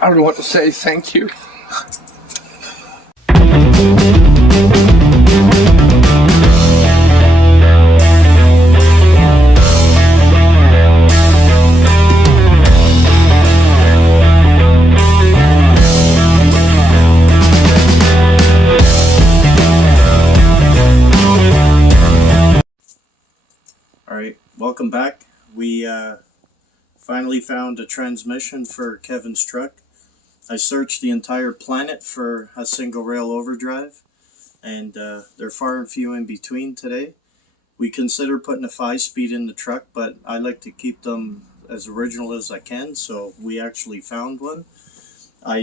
I don't know what to say. Thank you. Alright, welcome back. We finally found a transmission for Kevin's truck. I searched the entire planet for a single rail overdrive, and they're far and few in between today. We consider putting a 5-speed in the truck, but I like to keep them as original as I can, so we actually found one.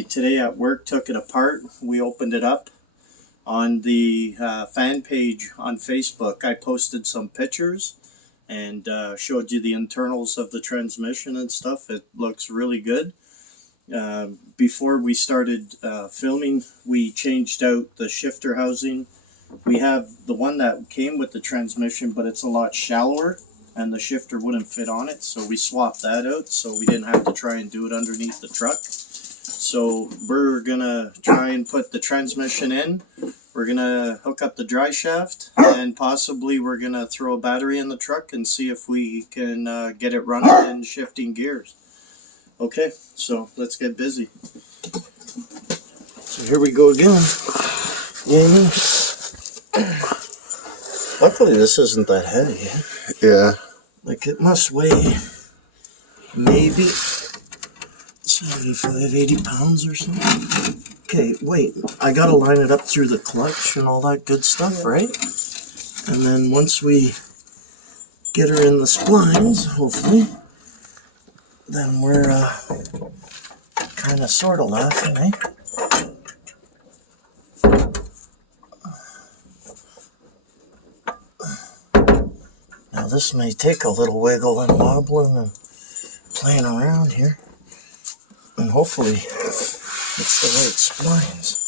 Today at work took it apart. We opened it up. On the fan page on Facebook, I posted some pictures and showed you the internals of the transmission and stuff. It looks really good. Before we started filming, we changed out the shifter housing. We have the one that came with the transmission, but it's a lot shallower and the shifter wouldn't fit on it, so we swapped that out so we didn't have to try and do it underneath the truck. So we're gonna try and put the transmission in. We're gonna hook up the dry shaft, and possibly we're gonna throw a battery in the truck and see if we can get it running and shifting gears. Okay, so let's get busy. So here we go again. Yeah. Luckily this isn't that heavy. Yeah. Like it must weigh maybe 75, 80 pounds or something. Okay, wait, I gotta line it up through the clutch and all that good stuff, right? And then once we get her in the splines, hopefully, then we're kind of sort of laughing, eh? Now this may take a little wiggling and wobbling and playing around here. And hopefully it's the right splines.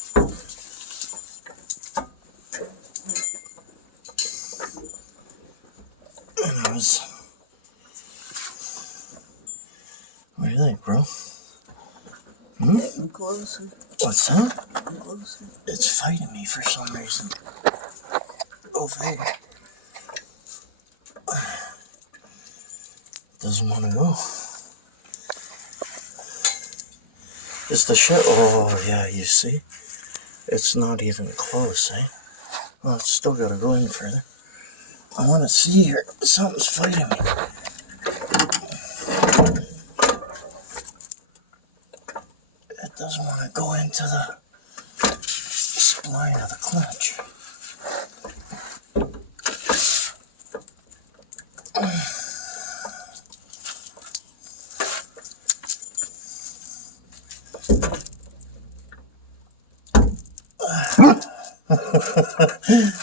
And what do you think, bro? Getting closer. What's that? Getting closer. It's fighting me for some reason. Go figure. Doesn't want to go. Is the shit? Oh yeah, you see? It's not even close, eh? Well, it's still gotta go in further. I wanna see here. Something's fighting me. It doesn't want to go into the spline of the clutch.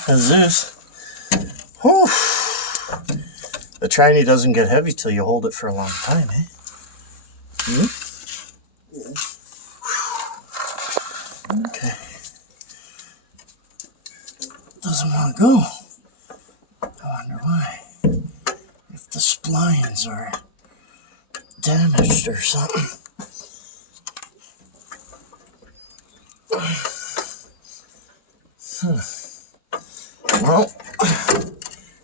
Jesus. Whew. The tranny doesn't get heavy till you hold it for a long time, eh? Hmm? Yeah. Okay. Doesn't want to go. I wonder why. If the splines are damaged or something. Well,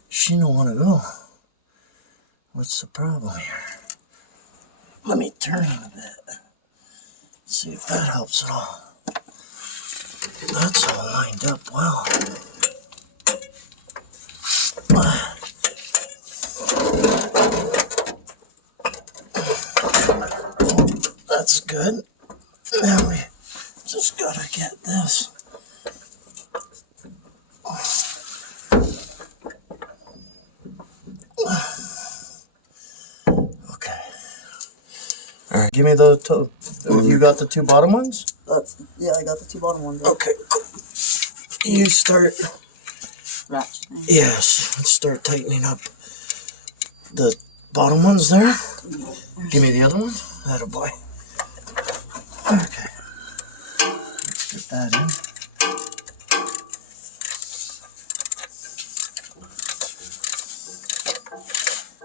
she don't want to go. What's the problem here? Let me turn it a bit. See if that helps at all. That's all lined up well. That's good. Now we just gotta get this. Okay. Alright, give me the two. You got the two bottom ones? Yeah, I got the two bottom ones. Okay, cool. You start. Ratchet. Yes, let's start tightening up the bottom ones there. Give me the other one. That'll boy. Okay. Let's get that in.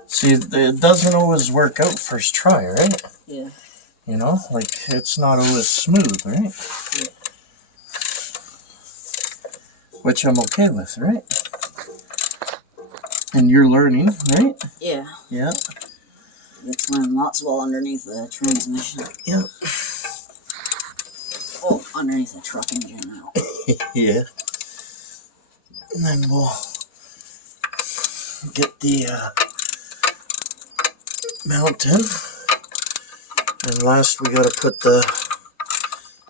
See, it doesn't always work out first try, right? Yeah. You know, like it's not always smooth, right? Yeah. Which I'm okay with, right? And you're learning, right? Yeah. Yeah. It's laying lots well underneath the transmission. Yeah. Oh, underneath the truck in general. Yeah. And then we'll get the mount in. And last we gotta put the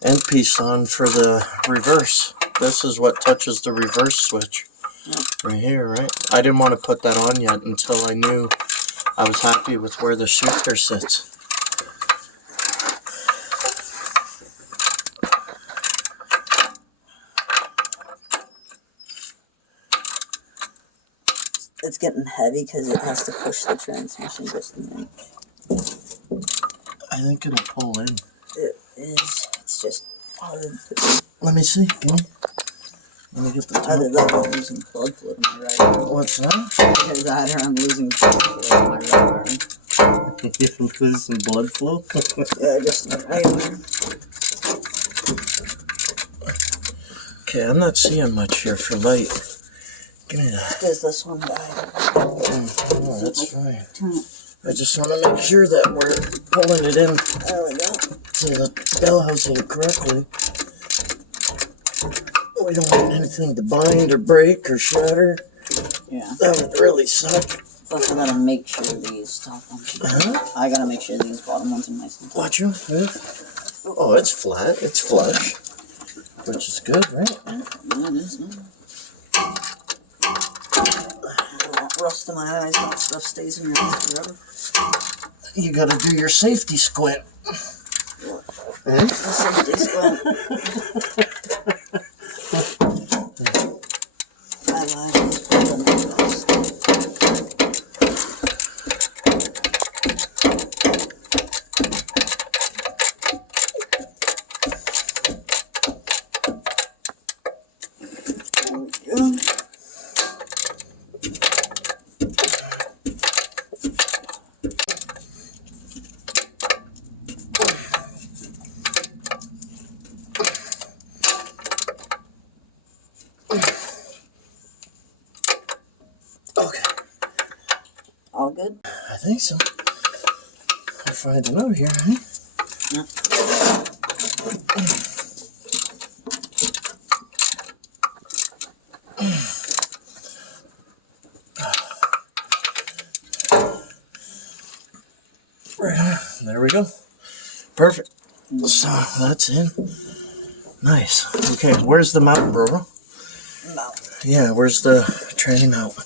end piece on for the reverse. This is what touches the reverse switch. Yep. Right here, right? I didn't want to put that on yet until I knew I was happy with where the shifter sits. It's getting heavy because it has to push the transmission just an inch. I think it'll pull in. It is. It's just hard to... Let me see. Let me get the top. Either that or I'm losing blood flow to my right arm. What's that? Either that or I'm losing blood flow to my right arm. You lose some blood flow? Yeah, just the right arm. Okay, I'm not seeing much here for light. Give me that. Because this one died. Oh, that's fine. Turn it. I just want to make sure that we're pulling it in There we go. to the bell housing correctly. We don't want anything to bind or break or shatter. Yeah. That would really suck. Plus, I gotta make sure these top ones. I gotta make sure these bottom ones are nice and tight. Watch you move. Oh, it's flat. It's flush. Which is good, right? Yeah, it is nice. Rust in my eyes, that stuff stays in your eyes forever. You gotta do your safety squint. The safety squint. I lied. Okay. All good? I think so. I'll find it out here, huh? Yeah. Right on. There we go. Perfect. So that's in. Nice. Okay, where's the mount, bro? No. Yeah, where's the tranny mount?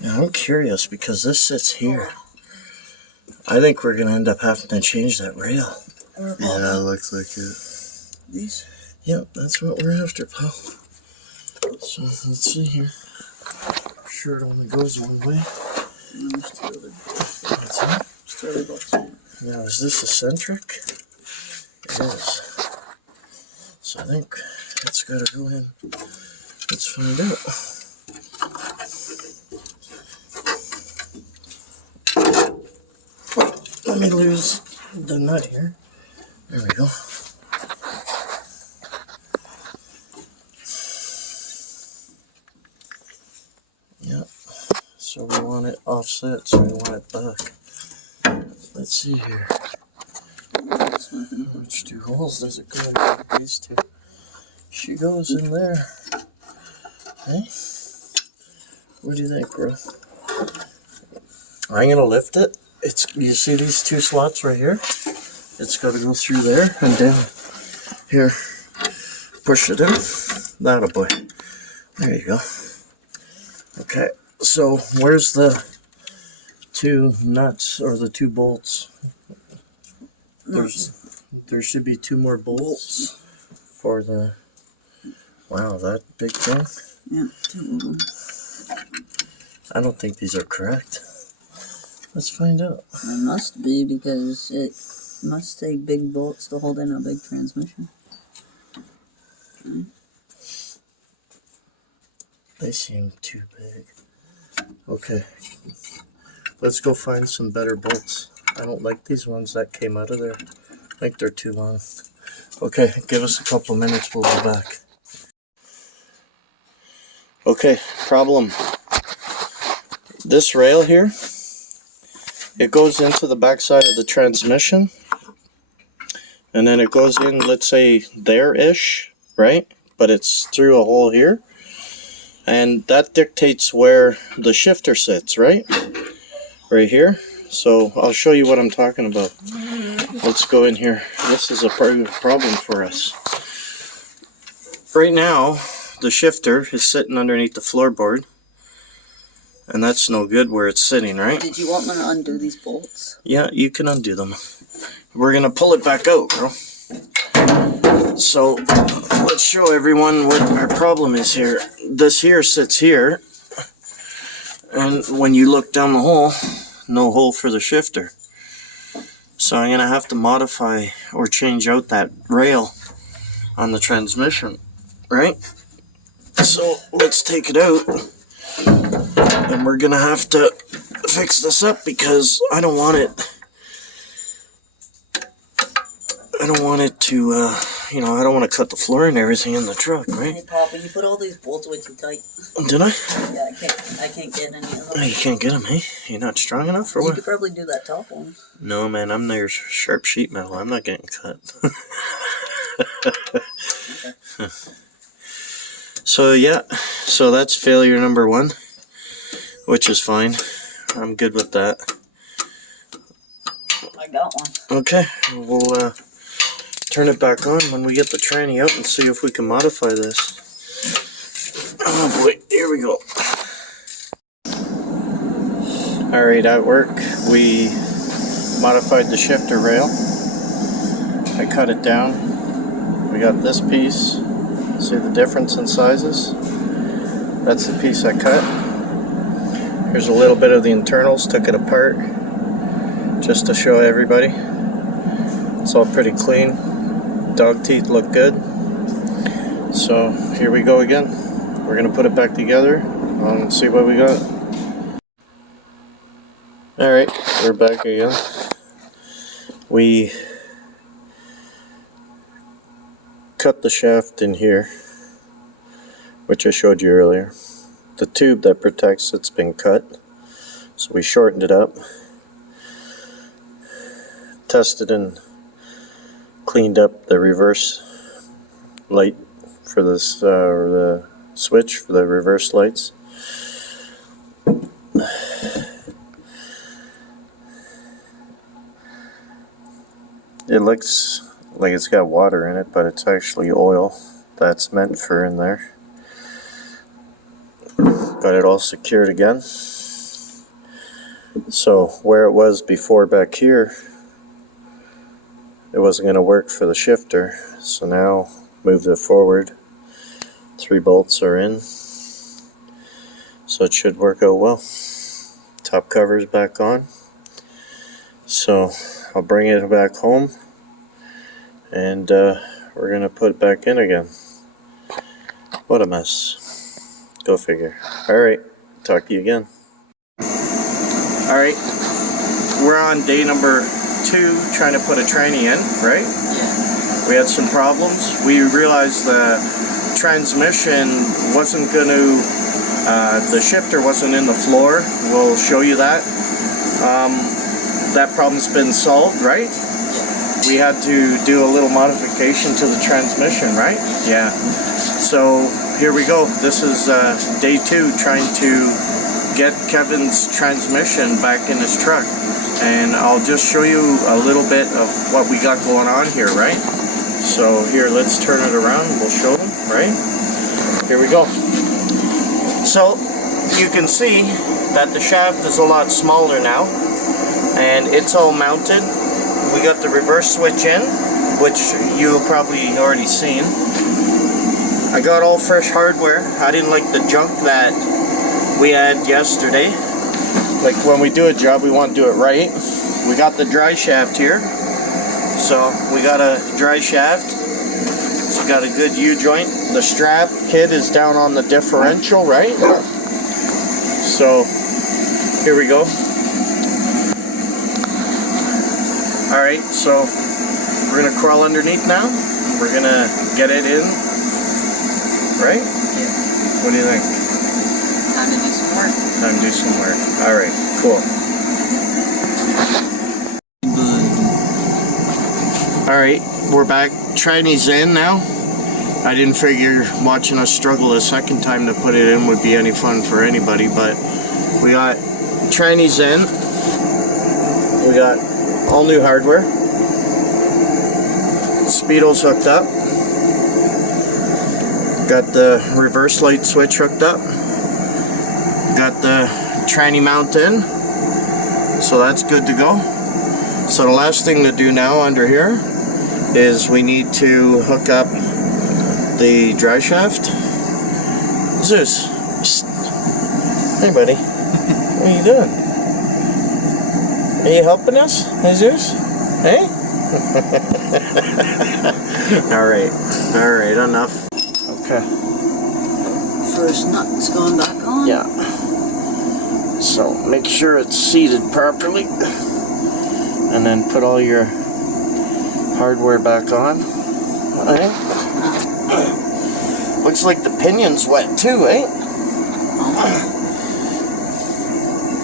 Yeah, I'm curious because this sits here. I think we're gonna end up having to change that rail. Yeah, it looks like it. These? Yep, that's what we're after, pal. So let's see here. I'm sure it only goes one way. There's two other. That's it. There's two other bolts in it. Now, is this eccentric? It is. So I think it's got to go in. Let's find out. Let me lose the nut here. There we go. Yep. So we want it offset, so we want it back. Let's see here. Which two holes does it go in? These two. She goes in there. Hey? What do you think, bro? I'm gonna lift it. You see these two slots right here? It's gotta go through there and down. Here. Push it in. That'll boy. There you go. Okay. So where's the two nuts or the two bolts? There should be two more bolts for the. Wow, that big thing. Yeah, two of them. I don't think these are correct. Let's find out. They must be because it must take big bolts to hold in a big transmission. They seem too big. Okay. Let's go find some better bolts. I don't like these ones that came out of there. I think they're too long. Okay, give us a couple of minutes, we'll be back. Okay, problem. This rail here, it goes into the backside of the transmission, and then it goes in, let's say, there-ish, right? But it's through a hole here, and that dictates where the shifter sits, right? Right here. So I'll show you what I'm talking about. Let's go in here. This is a problem for us. Right now, the shifter is sitting underneath the floorboard, and that's no good where it's sitting, right? Did you want me to undo these bolts? Yeah, you can undo them. We're gonna pull it back out, girl. So let's show everyone what our problem is here. This here sits here, and when you look down the hole, no hole for the shifter. So I'm gonna have to modify or change out that rail on the transmission, right? So let's take it out, and we're gonna have to fix this up because I don't want it to, you know, I don't want to cut the floor and everything in the truck, right? Hey, Papa, you put all these bolts way too tight. Did I? Yeah, I can't get any of them. Oh, you can't get them, hey? You're not strong enough, or You what? could probably do that top one. No, man, I'm near sharp sheet metal. I'm not getting cut. Okay. So, yeah. So that's failure number 1, which is fine. I'm good with that. I got one. Okay, we'll turn it back on when we get the tranny out and see if we can modify this. Oh boy, here we go. Alright, at work we modified the shifter rail. I cut it down. We got this piece. See the difference in sizes? That's the piece I cut. Here's a little bit of the internals, took it apart just to show everybody. It's all pretty clean. Dog teeth look good. So here we go again. We're gonna put it back together and see what we got. Alright, we're back again. We cut the shaft in here, which I showed you earlier. The tube that protects it's been cut, so we shortened it up, tested and cleaned up the reverse light for this, or the switch for the reverse lights. It looks like it's got water in it, but it's actually oil that's meant for in there. Got it all secured again. So where it was before back here, it wasn't going to work for the shifter. So now moved it forward. 3 bolts are in. So it should work out well. Top cover's back on. So I'll bring it back home and we're going to put it back in again. What a mess. Go figure. Alright, talk to you again. Alright, we're on day number 2 trying to put a tranny in, right? Yeah. We had some problems. We realized the transmission wasn't going to, the shifter wasn't in the floor. We'll show you that. That problem's been solved, right? We had to do a little modification to the transmission, right? Yeah. So here we go. This is day 2 trying to get Kevin's transmission back in his truck. And I'll just show you a little bit of what we got going on here, right? So here, let's turn it around and we'll show them, right? Here we go. So you can see that the shaft is a lot smaller now, and it's all mounted. We got the reverse switch in, which you've probably already seen. I got all fresh hardware. I didn't like the junk that we had yesterday. Like when we do a job, we want to do it right. We got the dry shaft here. So we got a dry shaft. It's got a good U-joint. The strap kit is down on the differential, right? So here we go. Alright, so We're gonna crawl underneath now. We're gonna get it in, right? Yeah. What do you think? Time to do some work. Time to do some work. All right, cool. All right, we're back. Tranny's in now. I didn't figure watching us struggle a second time to put it in would be any fun for anybody, but we got Tranny's in. We got all new hardware. Speedo's hooked up. Got the reverse light switch hooked up. Got the tranny mount in. So that's good to go. So the last thing to do now under here is we need to hook up the dry shaft. Zeus. Hey buddy. What are you doing? Are you helping us? Hey Zeus? Hey? Alright, enough. Okay. First nut's going back on. Yeah. So make sure it's seated properly. And then put all your hardware back on. Okay. Looks like the pinion's wet too, eh?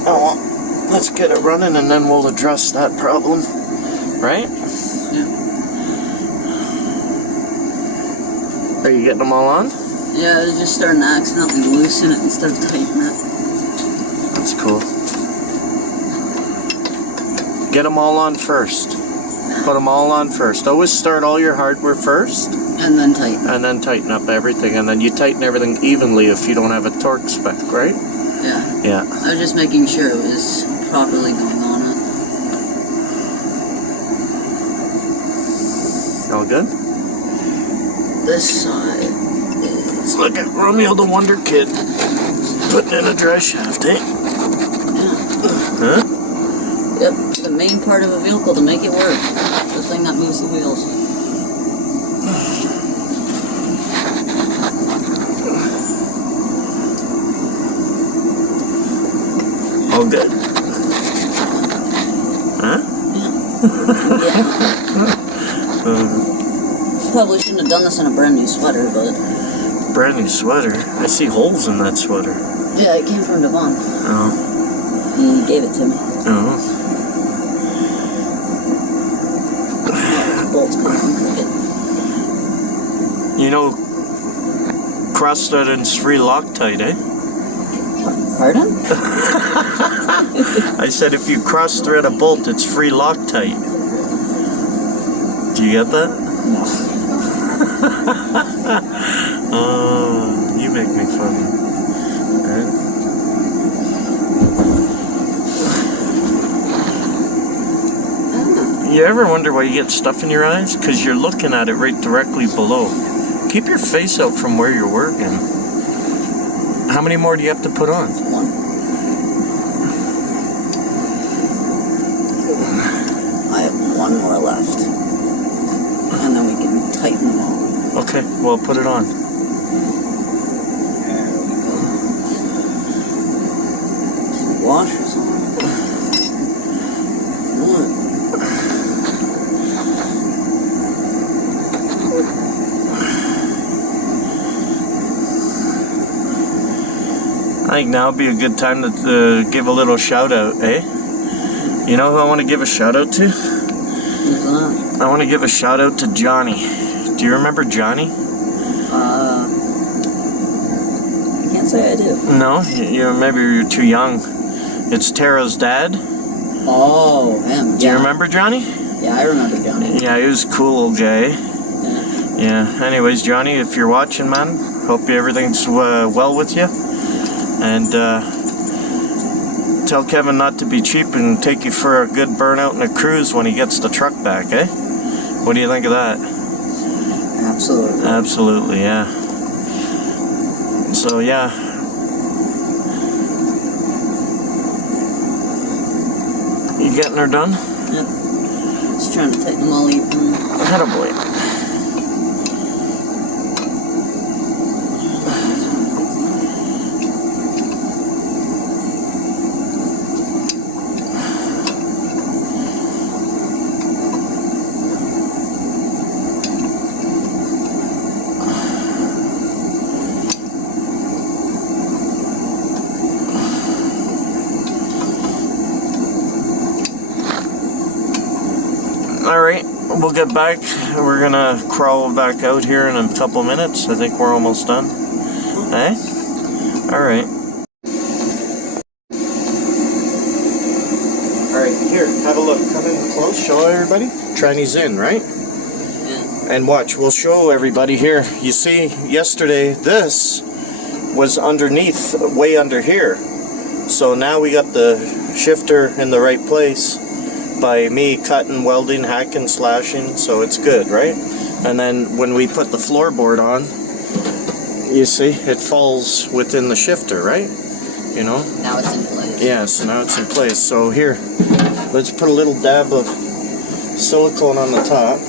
Oh well, let's get it running and then we'll address that problem. Right? Yeah. Are you getting them all on? Yeah, I was just starting to accidentally loosen it instead of tighten it. That's cool. Get them all on first. Put them all on first. Always start all your hardware first. And then tighten. And then tighten up everything. And then you tighten everything evenly if you don't have a torque spec, right? Yeah. Yeah. I was just making sure it was properly going on it. All good? This side is... Look at Romeo the Wonder Kid putting in a dry shaft, eh? Huh? Yep, the main part of a vehicle to make it work. The thing that moves the wheels. All good. Huh? Yeah. Probably shouldn't have done this in a brand new sweater, but... Brand new sweater? I see holes in that sweater. Yeah, it came from Devon. Oh. He gave it to me. Oh. Bolts come from crooked. You know, cross-threading's free Loctite, eh? Pardon? I said if you cross-thread a bolt, it's free Loctite. Do you get that? No. Oh, you make me funny. Right? You ever wonder why you get stuff in your eyes? Because you're looking at it right directly below. Keep your face out from where you're working. How many more do you have to put on? One. I have one more left. And then we can tighten them all. Okay, well, put it on. Two washers on. One. I think now would be a good time to give a little shout out, eh? You know who I want to give a shout out to? Who's that? I want to give a shout out to Johnny. Do you remember Johnny? I can't say I do. No? Maybe you're too young. It's Tara's dad. Oh, him. Do you remember Johnny? Yeah, I remember Johnny. Yeah, he was a cool old guy. Yeah. Yeah, anyways, Johnny, if you're watching, man, hope everything's well with you. And tell Kevin not to be cheap and take you for a good burnout and a cruise when he gets the truck back, eh? What do you think of that? Absolutely. Absolutely, yeah. So, yeah. You getting her done? Yep. Just trying to tighten them all even. Attaboy. we'll get back. We're gonna crawl back out here in a couple minutes. I think we're almost done. Eh? Alright. Alright, here, have a look. Come in close, show everybody. Tranny's in, right? Yeah. And watch, we'll show everybody here. You see, yesterday, this was underneath, way under here. So now we got the shifter in the right place by me cutting, welding, hacking, slashing, so it's good, right? And then when we put the floorboard on, you see, it falls within the shifter, right? You know? Now it's in place. Yeah, so now it's in place. So here, let's put a little dab of silicone on the top,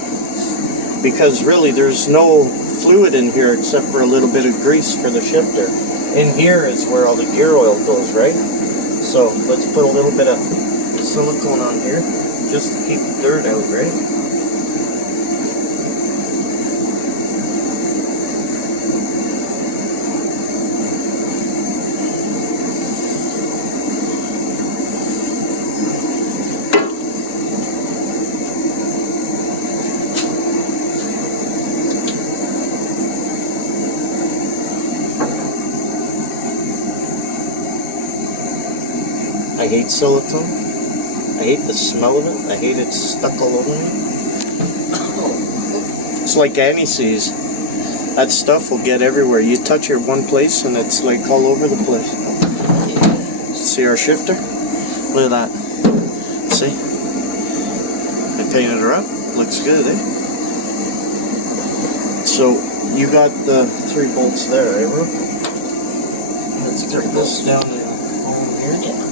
because really there's no fluid in here except for a little bit of grease for the shifter. In here is where all the gear oil goes, right? So let's put a little bit of silicone on here just to keep the dirt out, right? I hate silicone. I hate the smell of it. I hate it stuck all over me. It's like anti-seize. That stuff will get everywhere. You touch it one place and it's like all over the place. See our shifter? Look at that. See? I painted her up. Looks good, eh? So you got the 3 bolts there, eh, bro? Let's get this down in the hole here. Yeah.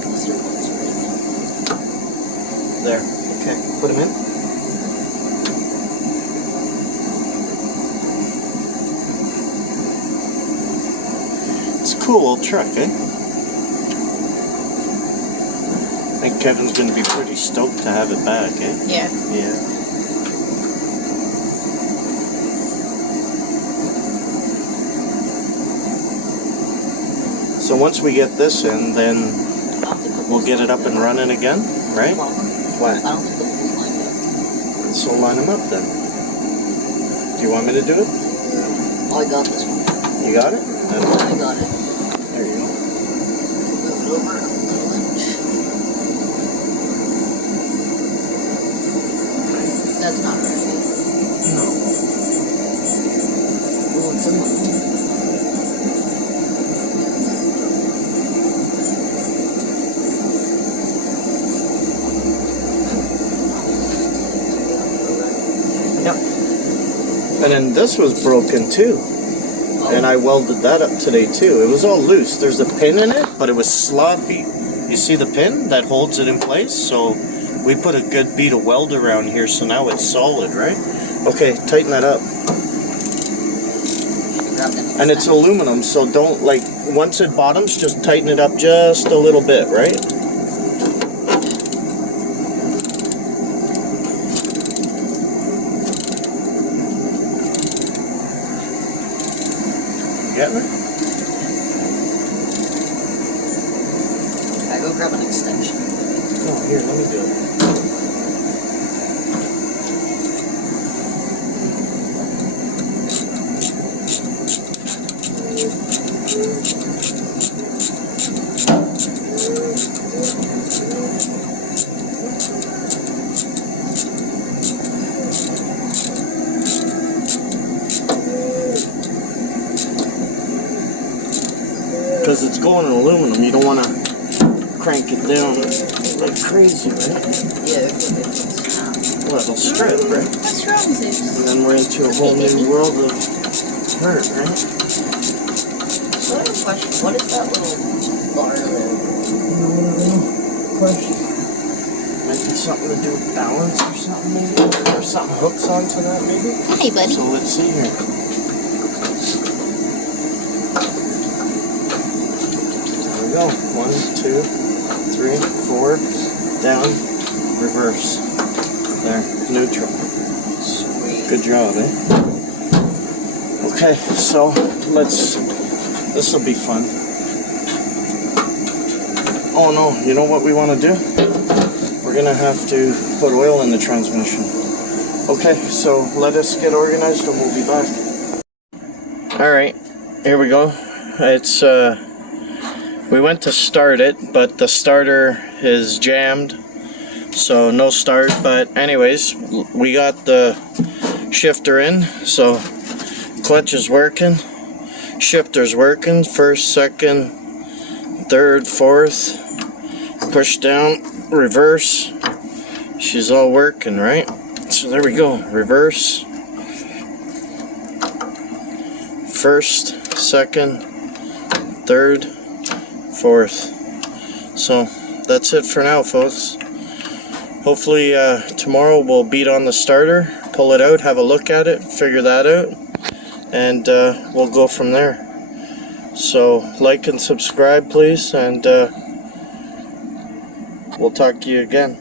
There. Okay. Put them in. It's a cool old truck, eh? I think Kevin's going to be pretty stoked to have it back, eh? Yeah. Yeah. So once we get this in, then we'll get it up and running again, right? What? I don't think the hole's lined up. So line them up then. Do you want me to do it? Oh, I got this one. You got it? I got it. There you go. Move it over a little inch. That's not right. No. Well, it's in the hole. And then this was broken too. And I welded that up today too. It was all loose. There's a pin in it, but it was sloppy. You see the pin that holds it in place? So we put a good bead of weld around here, so now it's solid, right? Okay, tighten that up. And it's aluminum, so don't, like, once it bottoms, just tighten it up just a little bit, right? Getting it? I go grab an extension. Oh, here, let me do it. Because it's going in aluminum, you don't want to crank it down like crazy, right? Yeah, Well, it'll strip, right? what's wrong with it? And then we're into a whole new world of hurt, right? So I have a question. What is that little bar there? Question. Might be something to do with balance or something, maybe? Or something hooks onto that, maybe? Hey, buddy. So let's see here. There we go. 1, 2, 3, 4. Down. Reverse. There. Neutral. Sweet. Good job, eh? Okay, so let's... This will be fun. Oh no, you know what we want to do? We're going to have to put oil in the transmission. Okay, so let us get organized and we'll be back. Alright, here we go. It's, we went to start it, but the starter is jammed, so no start. But anyways, we got the shifter in, so clutch is working, shifter's working, first, second, third, fourth, push down, reverse. She's all working, right? So there we go, reverse, first, second, third, fourth. So that's it for now, folks. Hopefully tomorrow we'll beat on the starter, pull it out, have a look at it, figure that out, and we'll go from there. So like and subscribe, please, and we'll talk to you again.